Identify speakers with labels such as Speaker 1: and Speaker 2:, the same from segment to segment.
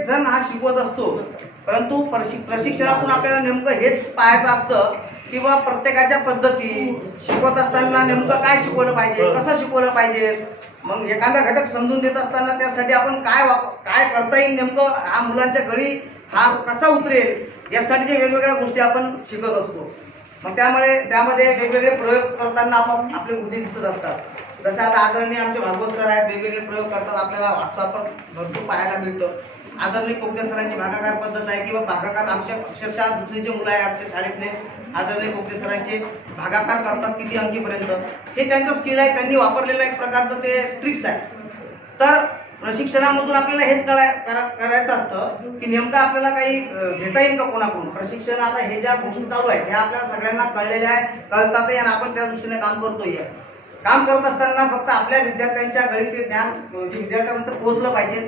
Speaker 1: प्रत्येक जण हा शिकवत असतो. परंतु प्रशिक प्रशिक्षणातून आपल्याला नेमकं हेच पाहायचं असतं किंवा प्रत्येकाच्या पद्धती शिकवत असताना नेमकं काय शिकवलं पाहिजे कसं शिकवलं पाहिजे? मग एखादा घटक समजून देत असताना त्यासाठी आपण काय काय करता येईल नेमकं? हा मुलांच्या गळी हा कसा उतरेल? यासाठी जे वेगवेगळ्या गोष्टी आपण शिकत असतो. मग त्यामुळे त्यामध्ये वेगवेगळे प्रयोग करताना आपण आपले गुरुजी दिसत असतात. जसं आता आदरणीय आमचे भागवत सर आहेत वेगवेगळे प्रयोग करतात. आपल्याला व्हॉट्सअपवर भरपूर पाहायला मिळतं. आदरणीय कोकणे सरांची भागाकार पद्धत आहे किंवा भागाकार आमच्या अक्षरशः दुसरी जे मुलं आहे आमच्या शाळेतले आदरणीय कोकणे सरांचे भागाकार करतात किती अंकीपर्यंत. हे त्यांचं स्किल आहे त्यांनी वापरलेलं एक प्रकारचं ते ट्रिक्स आहे. तर प्रशिक्षणामधून आपल्याला हेच कळाय करायचं असतं की नेमकं आपल्याला काही घेता येईल का कोणाकडून? प्रशिक्षण आता हे ज्या गोष्टी चालू आहेत ह्या आपल्याला सगळ्यांना कळलेल्या आहेत कळतात आणि आपण त्या दृष्टीने काम करतोय. काम करत असताना फक्त आपल्या विद्यार्थ्यांच्या घरी ते ज्ञान जे विद्यार्थ्यांपर्यंत पोहोचलं पाहिजे.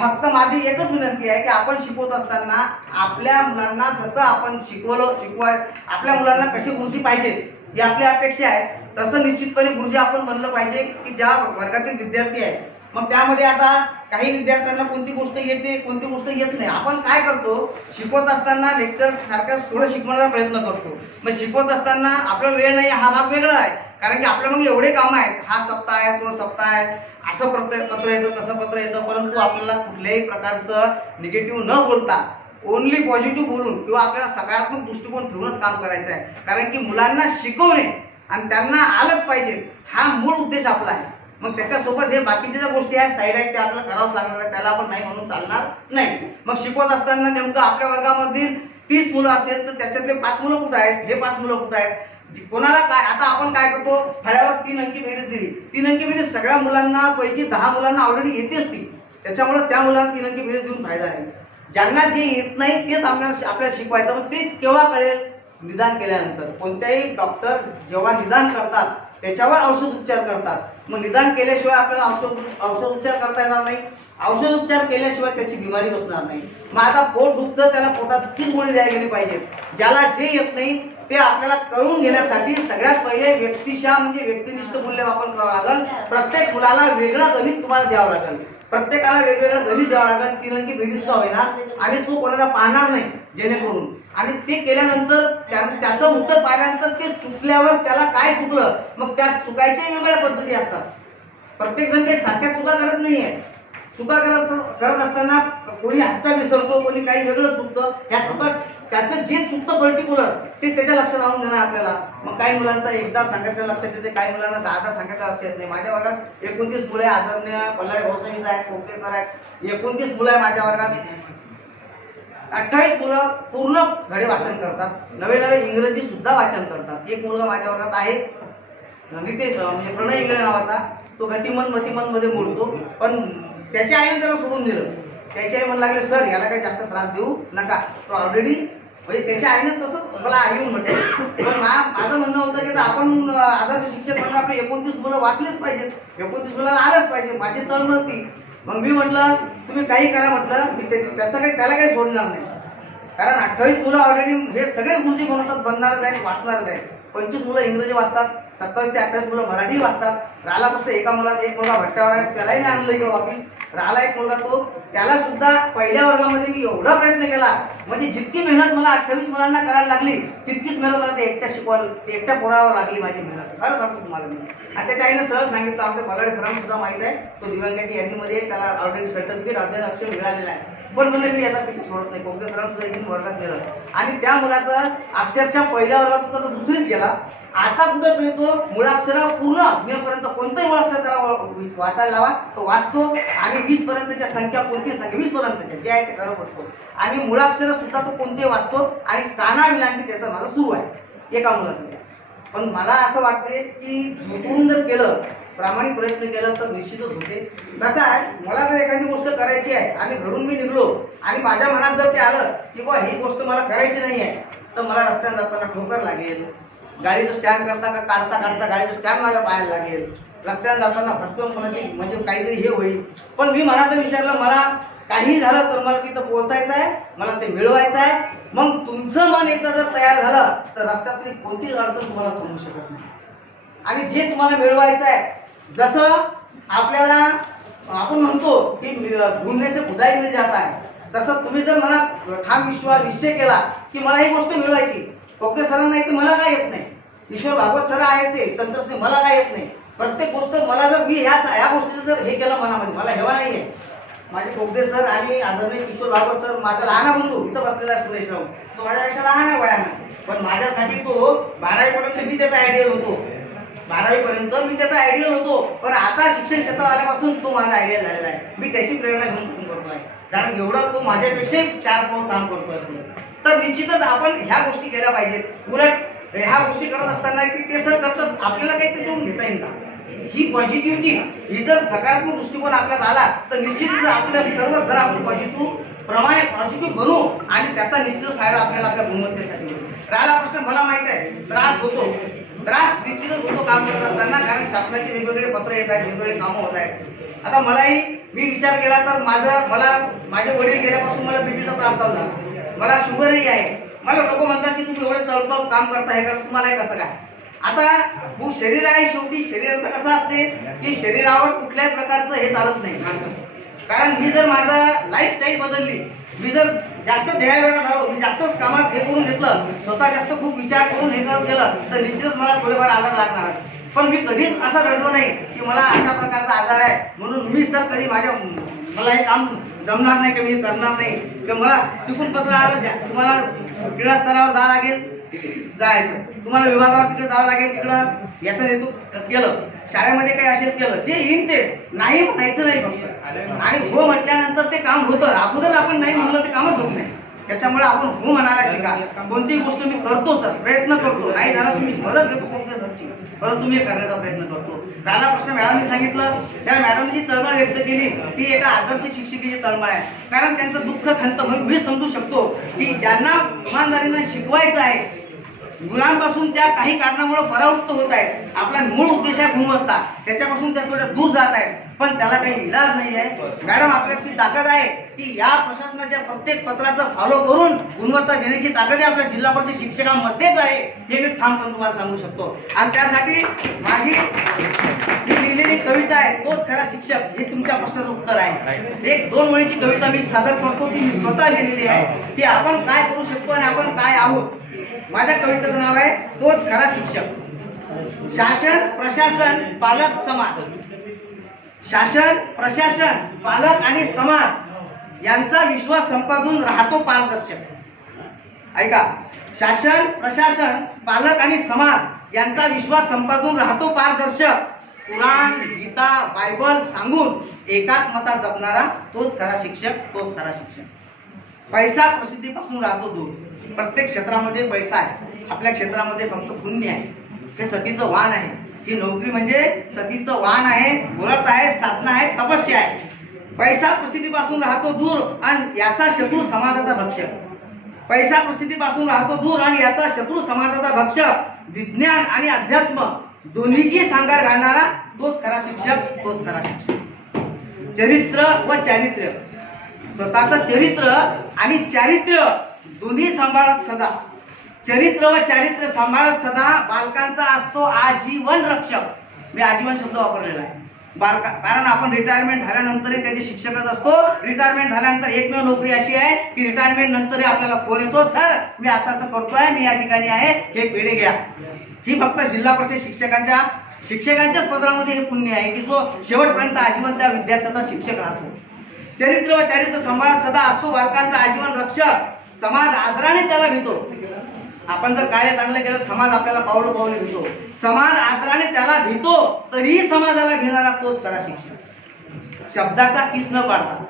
Speaker 1: फक्त माझी एकच विनंती आहे की आपण शिकवत असताना आपल्या मुलांना जसं आपण शिकवलं शिकवाय आपल्या मुलांना कशी गुरुजी पाहिजे ही आपली अपेक्षा आहे. तसं निश्चितपणे गुरुजी आपण म्हणलं पाहिजे की ज्या वर्गातील विद्यार्थी आहे मग त्यामध्ये आता काही विद्यार्थ्यांना कोणती गोष्ट येते कोणती गोष्ट येत नाही. आपण काय करतो? शिकवत असताना लेक्चर सारखं थोडं शिकवण्याचा प्रयत्न करतो. मग शिकवत असताना आपला वेळ नाही हा भाग वेगळा आहे. कारण की आपल्या मग एवढे काम आहेत. हा सप्ताह आहे तो सप्ताह आहे. असं पत्र पत्र येतं तसं पत्र येतं परंतु आपल्याला कुठल्याही प्रकारचं निगेटिव्ह न बोलता ओनली पॉझिटिव्ह बोलून किंवा आपल्याला सकारात्मक दृष्टिकोन ठेवूनच काम करायचं आहे. कारण की मुलांना शिकवणे आणि त्यांना आलंच पाहिजे हा मूळ उद्देश आपला आहे. मग त्याच्यासोबत हे बाकीच्या ज्या गोष्टी आहेत साईड आहेत त्या आपल्याला करावंच लागणार आहे त्याला आपण नाही म्हणून चालणार नाही. मग शिकवत असताना नेमकं आपल्या वर्गामधील तीस मुलं असेल तर त्याच्यातले पाच मुलं कुठं आहेत? हे पाच मुलं कुठं आहेत? कोणाला काय आता आपण काय करतो? फळ्यावर तीन अंकी बेरीज दिली. तीन अंकी बेरीज सगळ्या मुलांना पैकी दहा मुलांना ऑलरेडी येतेच ती त्याच्यामुळे त्या मुलांना तीन अंकी बेरीज देऊन फायदा आहे. ज्यांना जे येत नाही तेच आपल्याला आपल्याला शिकवायचं. मग तेच केव्हा कळेल? निदान केल्यानंतर. कोणत्याही डॉक्टर जेव्हा निदान करतात त्याच्यावर औषध उपचार करतात. मग निदान केल्याशिवाय आपल्याला औषध औषध उपचार करता येणार नाही. औषध उपचार केल्याशिवाय त्याची बिमारी बसणार नाही. मग आता पोट दुखतं त्याला पोटात तीच गोळी द्यायला गेली पाहिजे ज्याला जे येत नाही ते आपल्याला कळून घेण्यासाठी सगळ्यात पहिले व्यक्तिशा म्हणजे व्यक्तिनिष्ठ मूल्य वापर करावं लागेल. प्रत्येक मुलाला वेगळं गणित तुम्हाला द्यावं लागेल. प्रत्येकाला वेगवेगळं गणित द्यावं लागेल. तीन अंकी बेरीज का होईना? आणि तो कोणाला पाहणार नाही जेणेकरून. आणि ते केल्यानंतर त्या- त्याचं उत्तर पाहिल्यानंतर ते चुकल्यावर त्याला काय चुकलं? मग त्या चुकायच्या वेगवेगळ्या पद्धती असतात. प्रत्येक जण काही सारख्या चुका करत नाहीये. चुका करत करत असताना कोणी हातचा विसरतो कोणी काही वेगळं चुकतं ह्या चुका त्याचं जे चुकतं पर्टिक्युलर ते त्याच्या लक्षात आणून देणार आपल्याला. मग काही मुलांचा एकदा सांगितलं लक्षात येते काही मुलांना दहा दहा सांगितलं लक्षात येत नाही. माझ्या वर्गात एकोणतीस मुलं आहे आदरणीय पल्लाडी भाऊसाहेब आहेत कोकटे सर आहेत. एकोणतीस मुलं आहे माझ्या वर्गात. अठ्ठावीस मुलं पूर्ण धडे वाचन करतात. नवे नवे इंग्रजी सुद्धा वाचन करतात. एक मुलगा माझ्या वर्गात आहे. नितेश म्हणजे प्रणय इंगळे नावाचा. तो गतिमन मतिमनमध्ये मोडतो पण त्याच्या आईने त्याला सोडून दिलं. त्याची आई म्हणू लागले सर याला काही जास्त त्रास देऊ नका. तो ऑलरेडी म्हणजे त्याच्या आईने तसंच मला आई येऊन म्हटलं. पण मा माझं म्हणणं होतं की आपण आदर्श शिक्षक म्हणून आपले एकोणतीस मुलं वाचलेच पाहिजेत. एकोणतीस मुलाला आलंच पाहिजे. माझी तळमळती मग मी म्हटलं तुम्ही काही करा म्हटलं मी ते- त्याचं काही त्याला काही सोडणार नाही. कारण अठ्ठावीस मुलं ऑलरेडी हे सगळे गुरुजी बनवतात बनणारच आहेत वाचणारच आहेत. पंचवीस मुलं इंग्रजी वाचतात सत्तावीस ते अठ्ठावीस मुलं मराठी वाचतात. राहिला फक्त एका मुलात एक मुलगा भट्ट्यावर आहे. त्यालाही मी आणलं इकडं ऑफिस राहिला एक मुलगा तो त्याला सुद्धा पहिल्या वर्गामध्ये मी एवढा प्रयत्न केला. म्हणजे जितकी मेहनत मला अठ्ठावीस मुलांना करायला लागली तितकीच मेहनत मला ते एकट्या शिकवायला ते एकट्या पोरावर लागली माझी मेहनत. खरं सांगतो तुम्हाला मी. आणि त्याच्या आईने सहज सांगितलं आमच्या पलाडे सरांना सुद्धा माहीत आहे तो दिव्यांगाच्या यादीमध्ये त्याला ऑलरेडी सर्टिफिकेट अध्ययन अक्षर मिळालेला आहे. पण म्हणलं मी याचा पिछे सोडत नाही. कोणत्या सरांना सुद्धा एक वर्गात गेलं आणि त्या मुलाचं अक्षरशः पहिल्या वर्गात होता तो दुसरीत गेला. आता कुठं तरी तो मुळाक्षर पूर्ण अज्ञापर्यंत कोणताही मुळाक्षर त्याला वाचायला लावा. तो वाचतो आणि वीस पर्यंतच्या संख्या कोणती संख्या वीस पर्यंतच्या जे आहे ते करत बघतो. आणि मुळाक्षर सुद्धा तो कोणतेही वाचतो? आणि ताना विलांटी त्याचं माझा सुरू आहे. एका मुलाचं. पण मला असं वाटते की झोपून जर केलं प्रामाणिक प्रयत्न केला तर निश्चितच होते. कसं आहे मला जर एखादी गोष्ट करायची आहे आणि घरून मी निघलो आणि माझ्या मनात जर ते आलं की बा ही गोष्ट मला करायची नाही आहे तर मला रस्त्यात जाताना ठोकर लागेल. गाडीचं स्टँड करता का काढता काढता गाडीचं स्टँड माझ्या पाहायला लागेल. रस्त्यात जाताना भस्कम कोणाची म्हणजे काहीतरी हे होईल. पण मी मनात विचारलं मला काही झालं तर मला तिथं पोहोचायचं आहे मला ते मिळवायचं आहे मग तुमचं मन एकदा जर तयार झालं तर रस्त्यातली कोणतीच अडचण तुम्हाला थांबू शकत नाही. आणि जे तुम्हाला मिळवायचं आहे जसं आपल्याला आपण म्हणतो की मि- ढूंढने से खुदाई आहे. तसं तुम्ही जर मला ठाम विश्वास निश्चय केला की मला ही गोष्ट मिळवायची कोकणे सरांना येते मला काय येत नाही? किशोर भागवत सर आहेत ते तंत्रज्ञ मला काय येत नाही? प्रत्येक गोष्ट मला जर मी ह्याच ह्या गोष्टीचं जर हे केलं मनामध्ये मला हेवा आहे माझे कोगदे सर आणि आदरणीय किशोर बाबर सर माझा लहान बंधू इथं बसलेला सुरेशराव सुरेश राव. तो माझ्यापेक्षा लहान आहे वयानं. पण माझ्यासाठी तो बारावी पर्यंत मी त्याचा आयडियल होतो. बारावी पर्यंत मी त्याचा आयडियल होतो. पण आता शिक्षण क्षेत्रात आल्यापासून तो माझा आयडियल झालेला आहे. मी त्याची प्रेरणा घेऊन फोन करतोय. कारण एवढं तो माझ्यापेक्षा चार पाऊल काम करतोय. तर निश्चितच आपण ह्या गोष्टी केल्या पाहिजेत. उलट ह्या गोष्टी करत असताना की ते सर करतात. आपल्याला काही त्याच्यावरून घेता येईल का ही पॉझिटिव्हिटी ही जर सकारात्मक दृष्टिकोन आपल्यात आला तर निश्चितच आपल्या सर्व जर आपण पॉझिटिव्ह प्रमाणे पॉझिटिव्ह बनू आणि त्याचा निश्चितच फायदा आपल्याला आपल्या गुणवत्तेसाठी होईल. राहिला प्रश्न मला माहीत आहे त्रास होतो. त्रास निश्चितच होतो काम करत असताना कारण शासनाचे वेगवेगळे पत्र येत आहेत वेगवेगळे कामं होत आहेत. आता मलाही मी विचार केला तर माझं मला माझे वडील गेल्यापासून मला बीपीचा त्रास चालू झाला. मला शुगरही आहे. मला लोक म्हणतात की तुम्ही एवढे तळपळ काम करता हे करा तुम्हाला हे कसं काय? आता हो शरीर आहे शेवटी शरीराचं कसं असते? की शरीरावर कुठल्याही प्रकारचं हे चालत नाही. कारण मी जर माझा लाईफस्टाईल बदलली मी जर जास्त ध्येयावेळा झालो मी जास्तच कामात हे करून घेतलं स्वतः जास्त खूप विचार करून हे करत गेलं तर निश्चितच मला थोडेफार आजार लागणार. पण मी कधीच असं रडलो नाही की मला अशा प्रकारचा आजार आहे म्हणून मी सर कधी माझ्या मला हे काम जमणार नाही की मी करणार नाही. किंवा मला तिकून पत्र आलं तुम्हाला क्रीडा स्तरावर जावं लागेल. जायचं. तुम्हाला विभागावर तिकडे जावं लागेल तिकडं याचं हेतू केलं. शाळेमध्ये काही असेल केलं. जे येईन ते. नाही म्हणायचं नाही फक्त. आणि हो म्हटल्यानंतर ते काम होतं. अगोदर आपण नाही म्हणलं ते कामच होत नाही. त्याच्यामुळे आपण हो म्हणायला शिका. कोणतीही गोष्ट मी करतो सर. प्रयत्न करतो. नाही झाला तुम्ही मदत घेतो फक्त सरची. परंतु मी हे करण्याचा प्रयत्न करतो. राहिला प्रश्न मॅडमनी सांगितलं. त्या मॅडमनी जी तळमळ व्यक्त केली ती एका आदर्श शिक्षिकेची तळमळ आहे. कारण त्यांचं दुःख खंत मी समजू शकतो की ज्यांना इमानदारीनं शिकवायचं आहे मुलांपासून त्या काही कारणामुळे परावृत्त होत आहेत. आपला मूळ उद्देश आहे गुणवत्ता. त्याच्यापासून त्या थोड्या दूर जात आहेत. पण त्याला काही इलाज नाही आहे. मॅडम आपल्यात ती ताकद आहे की या प्रशासनाच्या प्रत्येक पत्राचं फॉलो करून गुणवत्ता देण्याची ताकद आहे आपल्या जिल्हा परिषद शिक्षकांमध्येच आहे हे मी ठामपण तुम्हाला सांगू शकतो. आणि त्यासाठी माझी जी लिहिलेली कविता आहे तोच खरा शिक्षक हे तुमच्या प्रश्नाचं उत्तर आहे. एक दोन वेळीची कविता मी सादर करतो ती मी स्वतः लिहिलेली आहे. की आपण काय करू शकतो आणि आपण काय आहोत? माझ्या कवितेचं नाव आहे तोच खरा शिक्षक. शासन प्रशासन पालक समाज. शासन प्रशासन पालक आणि समाज यांचा विश्वास संपादून राहतो पारदर्शक. ऐका शासन प्रशासन पालक आणि समाज यांचा विश्वास संपादून राहतो पारदर्शक. कुराण गीता बायबल सांगून एकात्मता जपणारा तोच खरा शिक्षक तोच खरा शिक्षक. पैसा प्रसिद्धीपासून राहतो दूर. प्रत्येक क्षेत्रामध्ये पैसा आहे. आपल्या क्षेत्रामध्ये फक्त पुण्य आहे. हे सतीचं वाण आहे. ही नोकरी म्हणजे सतीचं वाण आहे व्रत आहे साधना आहे तपस्या आहे. पैसा प्रसिद्धीपासून राहतो दूर आणि याचा शत्रू समाजाचा भक्षक पैसा प्रसिद्धीपासून राहतो दूर आणि याचा शत्रू समाजाचा भक्षक विज्ञान आणि अध्यात्म दोन्हीची सांगाय घालणारा तोच खरा शिक्षक तोच खरा शिक्षक. चरित्र व चारित्र्य. स्वतःचं चरित्र आणि चारित्र्य दोन्ही सांभाळत सदा. चरित्र व चारित्र्य सांभाळत सदा बालकांचा असतो आजीवन रक्षक. मी आजीवन शब्द वापरलेला आहे. बालका कारण आपण रिटायरमेंट झाल्यानंतरही त्याचे शिक्षकच असतो. रिटायरमेंट झाल्यानंतर एकमेव नोकरी अशी आहे की रिटायरमेंट नंतरही आपल्याला फोन येतो? सर मी असं असं करतोय मी या ठिकाणी आहे हे पेढे घ्या. ही फक्त जिल्हा परिषद शिक्षकांच्या शिक्षकांच्याच पत्रामध्ये हे पुण्य आहे की जो शेवटपर्यंत आजीवन त्या विद्यार्थ्याचा शिक्षक राहतो. चरित्र व चारित्र सांभाळत सदा असतो बालकांचा आजीवन रक्षक. समाज आदराने त्याला भितो. आपण जर कार्य चांगलं केलं समाज आपल्याला पावलं पावलं भितो. समाज आदराने त्याला भितो तरीही समाजाला घेणारा तोच करा शिक्षक. शब्दाचा किस न पाडता.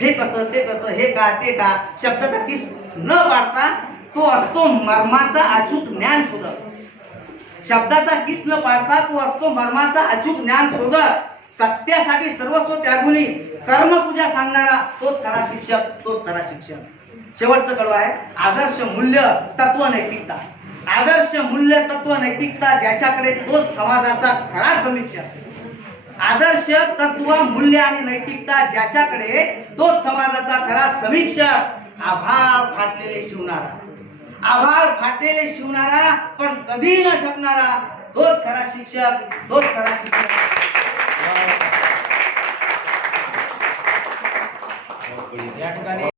Speaker 1: हे कसं ते कसं हे का ते का शब्दाचा किस न पाडता तो असतो मर्माचा अचूक ज्ञान शोधत शब्दाचा किस न पाडता तो असतो मर्माचा अचूक ज्ञान शोधत सत्यासाठी सर्वस्व त्यागुनी कर्मपूजा सांगणारा तोच खरा शिक्षक तोच खरा शिक्षक. शेवटचं कडवं आहे. आदर्श मूल्य तत्व नैतिकता. आदर्श मूल्य तत्व नैतिकता ज्याच्याकडे तोच समाजाचा खरा समीक्षक आदर्श तत्व मूल्य आणि नैतिकता ज्याच्याकडे तोच समाजाचा खरा समीक्षक आभार फाटलेले शिवणारा. आभार फाटलेले शिवणारा पण कधी न शकणारा तोच खरा शिक्षक तोच खरा शिक्षक.
Speaker 2: या ठिकाणी